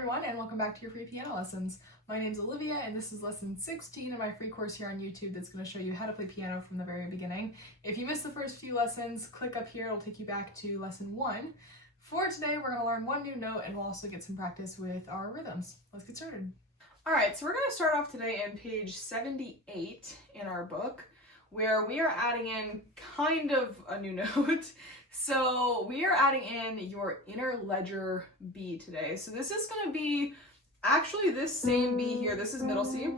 everyone, and welcome back to your free piano lessons. My name's Olivia, and this is lesson 16 of my free course here on YouTube that's going to show you how to play piano from the very beginning. If you missed the first few lessons, click up here. It'll take you back to lesson 1. For today, we're going to learn one new note, and we'll also get some practice with our rhythms. Let's get started. Alright, so we're going to start off today in page 78 in our book, where we are adding in kind of a new note. So we are adding in your inner ledger B today. So this is going to be actually this same B here. This is middle C.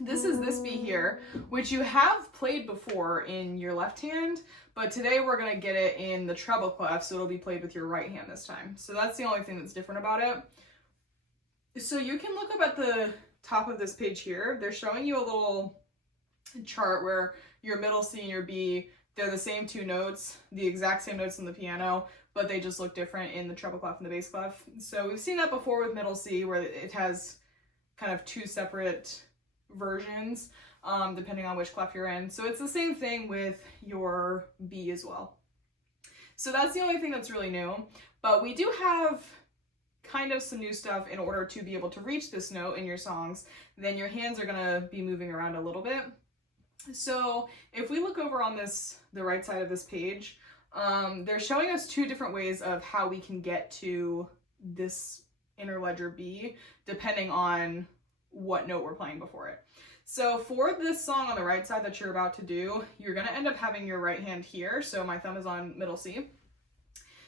This is this B here, which you have played before in your left hand, but today we're going to get it in the treble clef, so it'll be played with your right hand this time. So that's the only thing that's different about it. So you can look up at the top of this page here. They're showing you a little chart where your middle C and your B, they're the same two notes, the exact same notes in the piano, but they just look different in the treble clef and the bass clef. So we've seen that before with middle C, where it has kind of two separate versions, depending on which clef you're in. So it's the same thing with your B as well. So that's the only thing that's really new, but we do have kind of some new stuff in order to be able to reach this note in your songs. Then your hands are gonna be moving around a little bit. So if we look over on the right side of this page, they're showing us two different ways of how we can get to this inner ledger B, depending on what note we're playing before it. So for this song on the right side that you're about to do, you're going to end up having your right hand here. So my thumb is on middle C.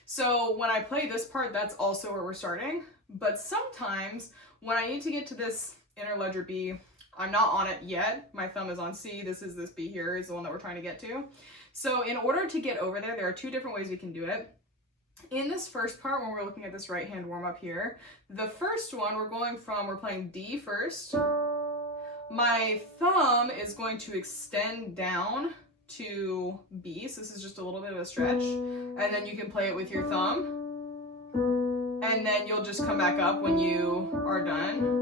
So when I play this part, that's also where we're starting. But sometimes when I need to get to this inner ledger B, I'm not on it yet. My thumb is on C. This B here is the one that we're trying to get to. So in order to get over there, there are two different ways we can do it. In this first part, when we're looking at this right hand warm up here, the first one we're playing D first. My thumb is going to extend down to B. So this is just a little bit of a stretch. And then you can play it with your thumb. And then you'll just come back up when you are done.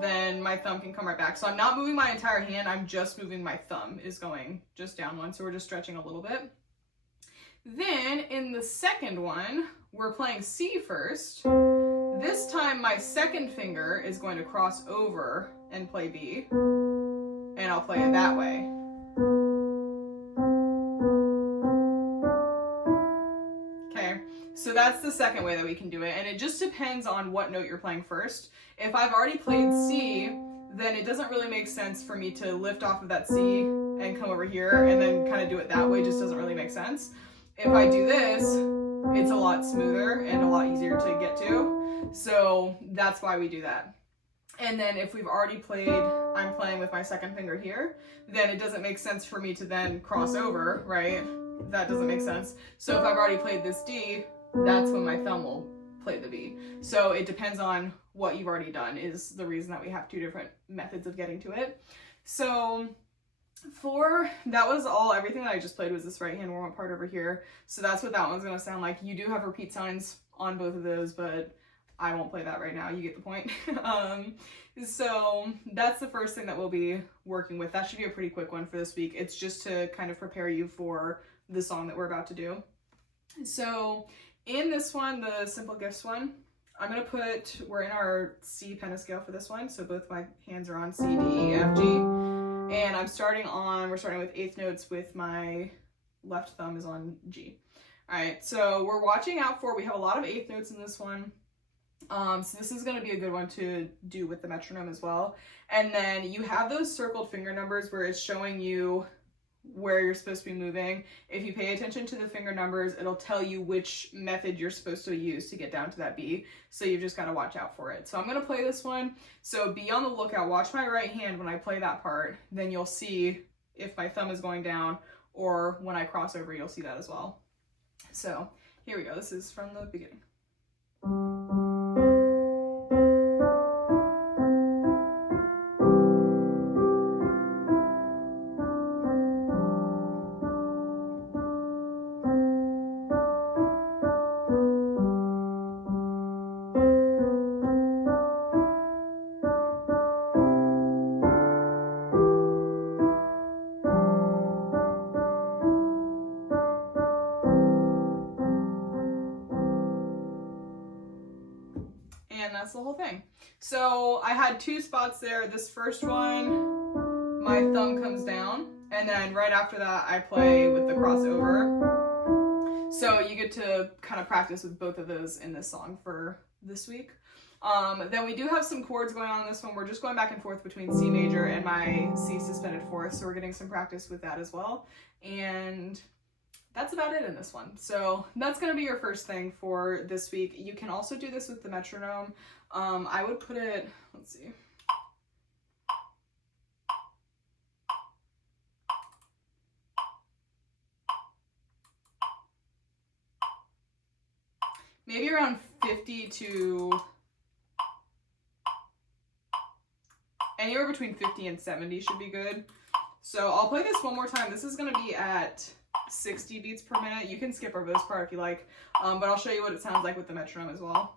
Then my thumb can come right back. So I'm not moving my entire hand, I'm just moving my thumb is going just down one. So we're just stretching a little bit. Then in the second one, we're playing C first. This time my second finger is going to cross over and play B, and I'll play it that way. Okay, so that's the second way that we can do it, and it just depends on what note you're playing first. If I've already played C, then it doesn't really make sense for me to lift off of that C and come over here and then kind of do it that way. It just doesn't really make sense. If I do this, it's a lot smoother and a lot easier to get to. So that's why we do that. And then if we've already played, I'm playing with my second finger here, then it doesn't make sense for me to then cross over, right? That doesn't make sense. So if I've already played this D, that's when my thumb will play the B. So it depends on what you've already done is the reason that we have two different methods of getting to it. So that was everything that I just played was this right hand warm up part over here. So that's what that one's going to sound like. You do have repeat signs on both of those, but I won't play that right now. You get the point. So that's the first thing that we'll be working with. That should be a pretty quick one for this week. It's just to kind of prepare you for the song that we're about to do. So in this one, the Simple Gifts one, we're in our C pentascale for this one. So both my hands are on C, D, E, F, G. And we're starting with eighth notes with my left thumb is on G. All right, so we're watching out for, we have a lot of eighth notes in this one. So this is going to be a good one to do with the metronome as well. And then you have those circled finger numbers where it's showing you where you're supposed to be moving. If you pay attention to the finger numbers, it'll tell you which method you're supposed to use to get down to that B. So you've just got to watch out for it. So I'm going to play this one. So be on the lookout. Watch my right hand when I play that part. Then you'll see if my thumb is going down, or when I cross over, you'll see that as well. So here we go. This is from the beginning. and that's the whole thing. So I had 2 spots there. This first one, my thumb comes down, and then right after that I play with the crossover. So you get to kind of practice with both of those in this song for this week. Then we do have some chords going on in this one. We're just going back and forth between C major and my C suspended fourth, so we're getting some practice with that as well. And that's about it in this one. So that's going to be your first thing for this week. You can also do this with the metronome. I would put it, let's see. Maybe around 50 to anywhere between 50 and 70 should be good. So I'll play this one more time. This is going to be at 60 beats per minute. You can skip over this part if you like, but I'll show you what it sounds like with the metronome as well.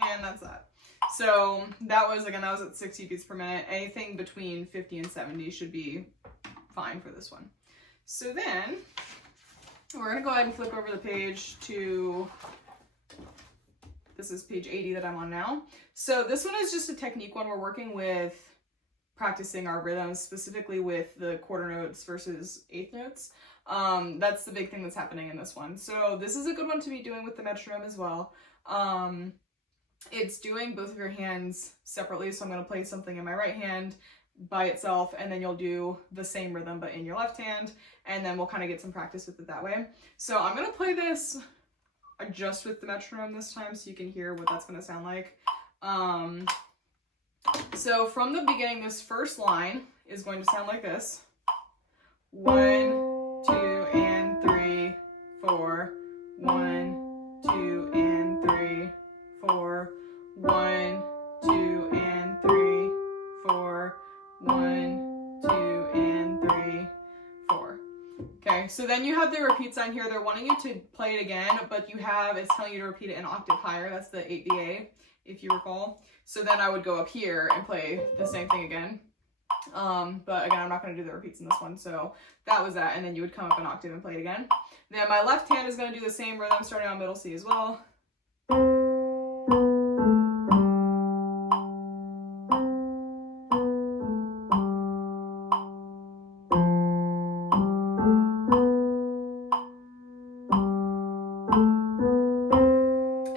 And that's that. So that was at 60 beats per minute. Anything between 50 and 70 should be fine for this one. So then we're gonna go ahead and flip over the page to, this is page 80 that I'm on now. So this one is just a technique one. We're working with practicing our rhythms, specifically with the quarter notes versus eighth notes. That's the big thing that's happening in this one. So this is a good one to be doing with the metronome as well. It's doing both of your hands separately, so I'm going to play something in my right hand by itself, and then you'll do the same rhythm but in your left hand, and then we'll kind of get some practice with it that way. So I'm going to play this just with the metronome this time so you can hear what that's going to sound like. So from the beginning, this first line is going to sound like this. 1, 2, and 3, 4. 1, 2, and 3, 4. 1, 2, and 3, 4. 1, 2, and 3, 4. Okay, so then you have the repeat sign here. They're wanting you to play it again, but it's telling you to repeat it an octave higher. That's the 8BA, if you recall. So then I would go up here and play the same thing again. But again, I'm not going to do the repeats in this one, so that was that, and then you would come up an octave and play it again. Then my left hand is going to do the same rhythm starting on middle C as well.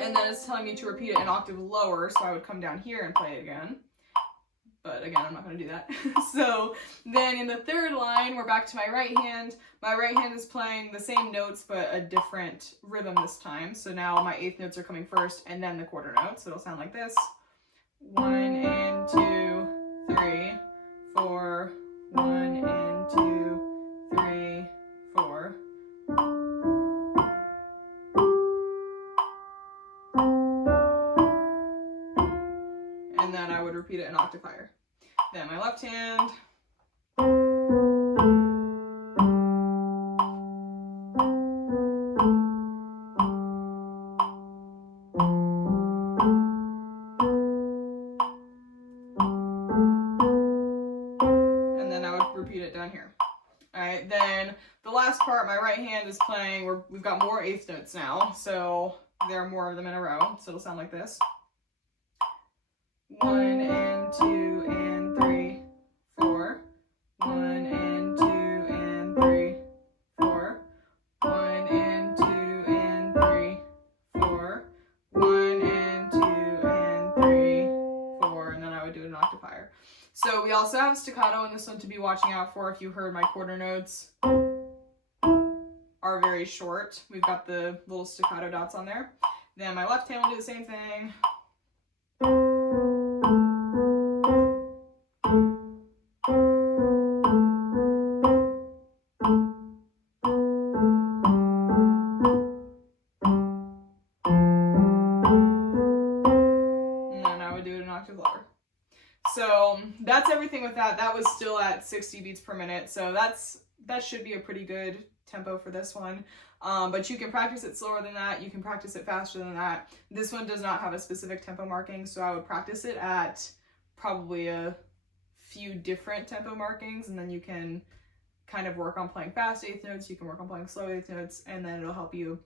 And then it's telling me to repeat it an octave lower, so I would come down here and play it again. But again, I'm not going to do that. So then in the third line, we're back to my right hand. My right hand is playing the same notes, but a different rhythm this time. So now my eighth notes are coming first, and then the quarter notes. So it'll sound like this. 1 and 2, 3, 4. 1 and 2, 3, 4. And then I would repeat it an octave higher. Then my left hand. And then I would repeat it down here. All right, then the last part, my right hand is playing, we've got more eighth notes now, so there are more of them in a row, so it'll sound like this. 1 and 2 and 3, 4. 1 and 2 and 3, 4. 1 and 2 and 3, 4. 1 and 2 and 3, 4. And then I would do an octave higher. So we also have staccato in this one to be watching out for. If you heard, my quarter notes are very short. We've got the little staccato dots on there. Then my left hand will do the same thing. everything with that. That was still at 60 beats per minute, so that should be a pretty good tempo for this one. But you can practice it slower than that, you can practice it faster than that. This one does not have a specific tempo marking, so I would practice it at probably a few different tempo markings, and then you can kind of work on playing fast eighth notes, you can work on playing slow eighth notes, and then it'll help you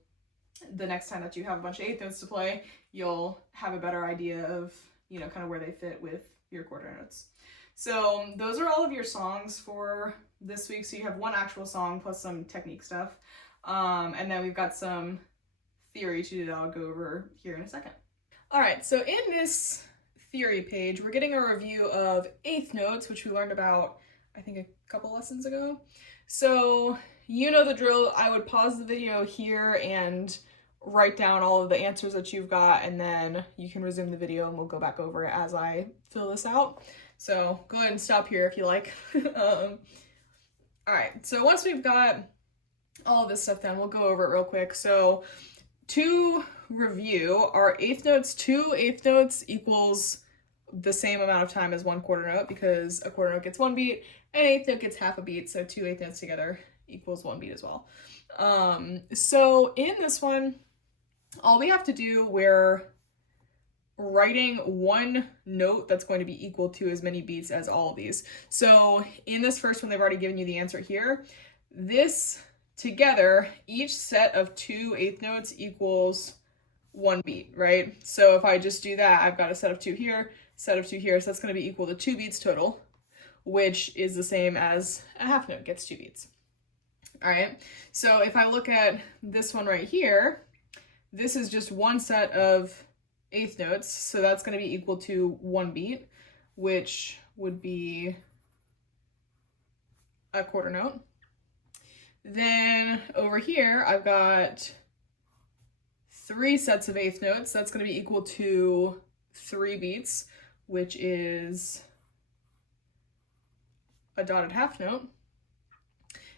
the next time that you have a bunch of eighth notes to play, you'll have a better idea of, you know, kind of where they fit with your quarter notes. So those are all of your songs for this week. So you have one actual song plus some technique stuff. And then we've got some theory to do that I'll go over here in a second. All right, so in this theory page, we're getting a review of eighth notes, which we learned about, I think, a couple lessons ago. So you know the drill. I would pause the video here and write down all of the answers that you've got, and then you can resume the video and we'll go back over it as I fill this out. So go ahead and stop here if you like. All right, so once we've got all of this stuff done, we'll go over it real quick. So to review, our eighth notes, 2 eighth notes equals the same amount of time as 1 quarter note, because a quarter note gets 1 beat, and an eighth note gets half a beat, so 2 eighth notes together equals 1 beat as well. So in this one, all we have to do, we're writing one note that's going to be equal to as many beats as all of these. So in this first one, they've already given you the answer here. This together, each set of 2 eighth notes equals 1 beat, right? So if I just do that, I've got a set of 2 here, set of 2 here, so that's going to be equal to 2 beats total, which is the same as a half note gets 2 beats. All right, so if I look at this one right here, this is just one set of eighth notes, so that's going to be equal to 1 beat, which would be a quarter note. Then over here, I've got 3 sets of eighth notes. That's going to be equal to 3 beats, which is a dotted half note.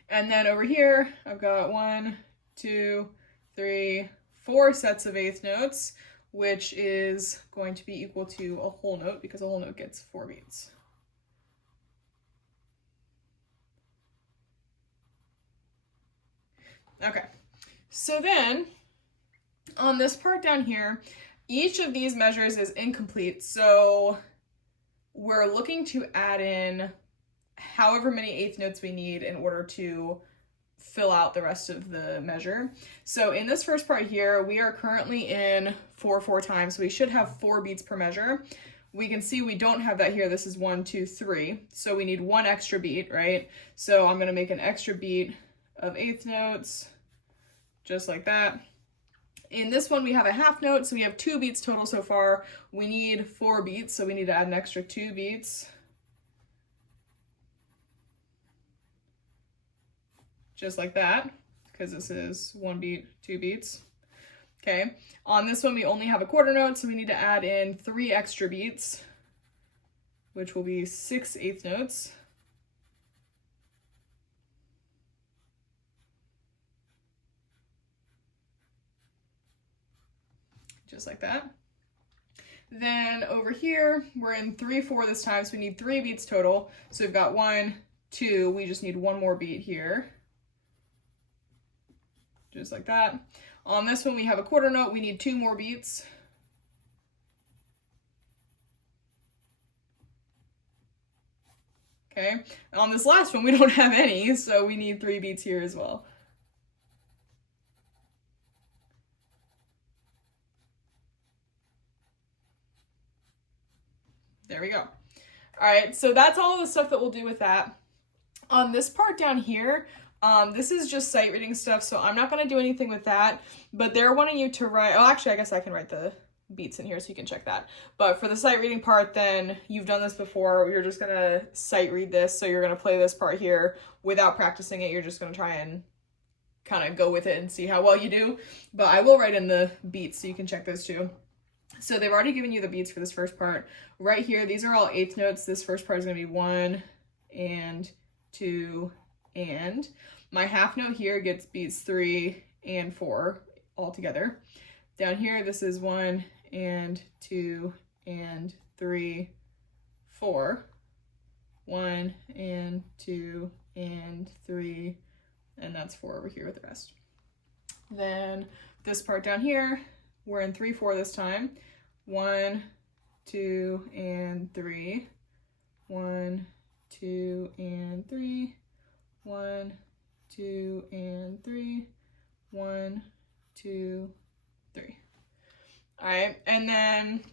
And then over here, I've got 1, 2, 3, 4 sets of eighth notes, which is going to be equal to a whole note, because a whole note gets 4 beats. Okay, so then on this part down here, each of these measures is incomplete, so we're looking to add in however many eighth notes we need in order to fill out the rest of the measure. So in this first part here, we are currently in 4/4 time, so we should have 4 beats per measure. We can see we don't have that here. This is 1, 2, 3, so we need 1 extra beat, right? So I'm going to make an extra beat of eighth notes, just like that. In this one, we have a half note, so we have 2 beats total so far. We need 4 beats, so we need to add an extra 2 beats. Just like that, because this is 1 beat, 2 beats. Okay, on this one, we only have a quarter note, so we need to add in 3 extra beats, which will be 6 eighth notes. Just like that. Then over here, we're in 3/4 this time, so we need 3 beats total. So we've got 1, 2, we just need 1 more beat here. Just like that. On this one, we have a quarter note, we need 2 more beats. Okay, and on this last one, we don't have any, so we need 3 beats here as well. There we go. All right, so that's all of the stuff that we'll do with that. On this part down here, this is just sight reading stuff, so I'm not going to do anything with that, but they're wanting you to write, oh, actually, I guess I can write the beats in here so you can check that. But for the sight reading part, then you've done this before. You're just going to sight read this, so you're going to play this part here without practicing it. You're just going to try and kind of go with it and see how well you do. But I will write in the beats so you can check those too. So they've already given you the beats for this first part. Right here, these are all eighth notes. This first part is going to be 1 and 2 and. My half note here gets beats 3 and 4 all together. Down here, this is 1 and 2 and 3, 4. 1 and 2 and 3, and that's 4 over here with the rest. Then this part down here, we're in 3/4 this time. 1, 2, and 3. 1, 2, and 3. 1, 2, and 3. 1, 2, 3. All right, and then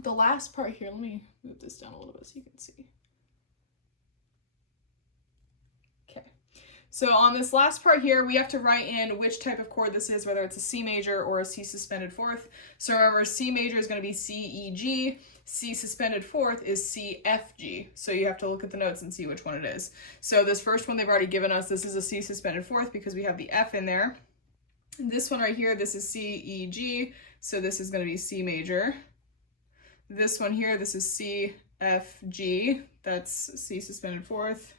the last part here, let me move this down a little bit so you can see. Okay, so on this last part here, we have to write in which type of chord this is, whether it's a C major or a C suspended fourth. So remember, C major is going to be C, E, G. C suspended fourth is C, F, G. So you have to look at the notes and see which one it is. So this first one they've already given us, this is a C suspended fourth because we have the F in there. And this one right here, this is C, E, G. So this is going to be C major. This one here, this is C, F, G. That's C suspended fourth.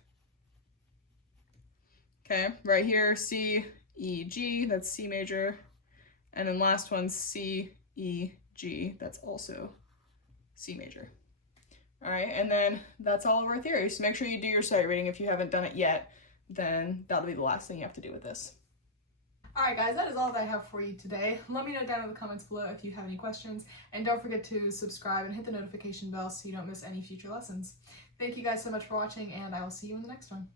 Okay, right here, C, E, G, that's C major. And then last one, C, E, G, that's also C major. All right, and then that's all of our theory. So make sure you do your sight reading. If you haven't done it yet, then that'll be the last thing you have to do with this. All right, guys, that is all that I have for you today. Let me know down in the comments below if you have any questions, and don't forget to subscribe and hit the notification bell so you don't miss any future lessons. Thank you guys so much for watching, and I will see you in the next one.